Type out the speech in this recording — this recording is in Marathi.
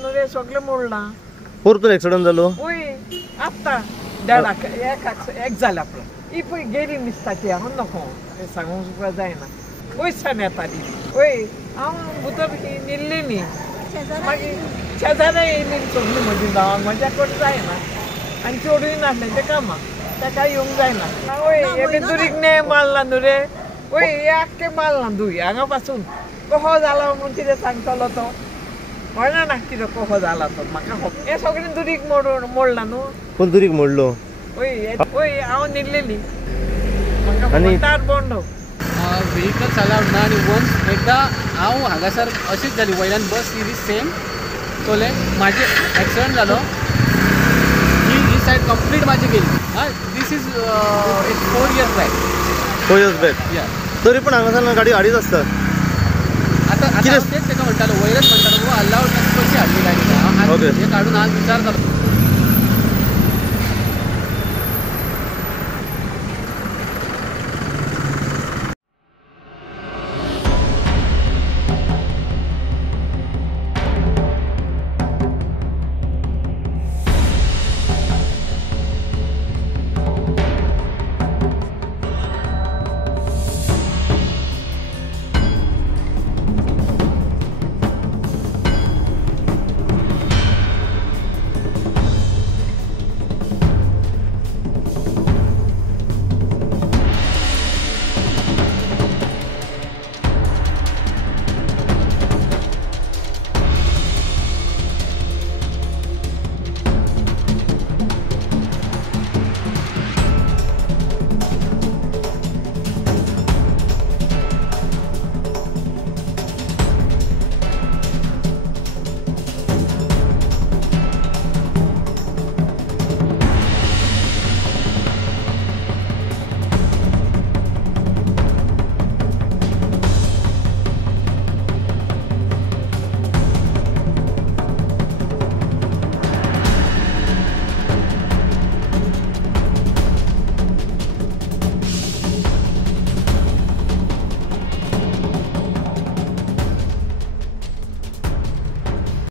न्हू रे सगळें मोडलां परतून एक्सिडंट जालो वय आत्ता देडाक एक जाल्या पळय ही पळय गेली दिसता ती हांव नको सांगूंक तुका जायना पयसान येताली वय हांव भितर न्हिल्ली न्ही मागीर शेजाऱ्या येयली सगळीं म्हजी गांवांक म्हाज्या कडेन जायना आनी चेडूय नासलें तें कामाक ताका येवंक जायना वय एके दुरीक ने मारला न्हू रे वय हे आख्खे मारला दुरी हांगा पासून कहो जाला म्हूण कितें सांगतलो तो कळना ना कितें कहो जाला तो म्हाका हे सगळें दुरीक मोडला न्हू कोण दुरीक मोडलो वय वय हांव न्हिल्लेली म्हाका म्हणटार बोंडो व्हेकल चालवड ना आनी वन्स एकदा हांव हांगासर अशीच जाली वयल्यान बस येयली सेम चोले म्हाजे एक्सिडंट जालो ही सायड कंप्लीट म्हाजी गेली हां दीस इज एक 4 years बॅक 4 years बॅक या तरी पण हांगासर गाडी हाडीच आसता आता तेच ताका म्हणटालो वयरच म्हणटालो अलावड कशी हाडली गाडी हे काडून आज विचारतालो